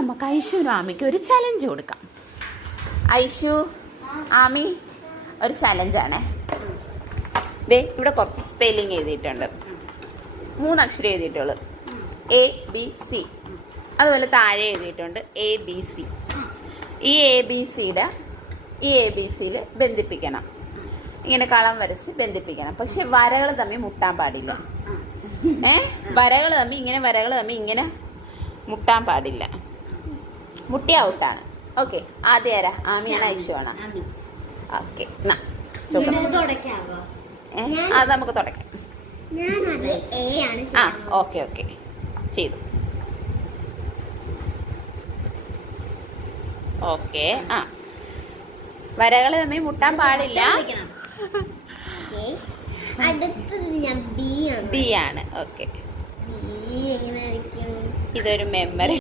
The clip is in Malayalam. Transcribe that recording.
നമുക്ക് ഐഷുവിനും ആമിക്കും ഒരു ചലഞ്ച് കൊടുക്കാം. ഐഷു, ആമി, ഒരു ചലഞ്ചാണേ. ദേ ഇവിടെ കുറച്ച് സ്പെല്ലിങ് എഴുതിയിട്ടുണ്ട്. 3 അക്ഷരം എഴുതിയിട്ടുള്ളൂ. ABC. അതുപോലെ താഴെ എഴുതിയിട്ടുണ്ട് ABC. ഈ ABCയിൽ ബന്ധിപ്പിക്കണം. ഇങ്ങനെ കളം വരച്ച് ബന്ധിപ്പിക്കണം. പക്ഷെ വരകൾ തമ്മിൽ മുട്ടാൻ പാടില്ല. വരകൾ തമ്മിൽ ഇങ്ങനെ മുട്ടാൻ പാടില്ല. മുട്ടി ഔട്ടാണ്. ഓക്കെ, ആദ്യം ആരാ? ആമിയാണ് ഐഷുവാണ്? ഓക്കെ, അത് നമുക്ക് തുടക്കാം. ആ ഓക്കെ ചെയ്തു. ഓക്കെ, ആ വരകൾ തമ്മിൽ മുട്ടാൻ പാടില്ല. ബി ആണ്. ഓക്കെ, ഇതൊരു മെമ്മറി.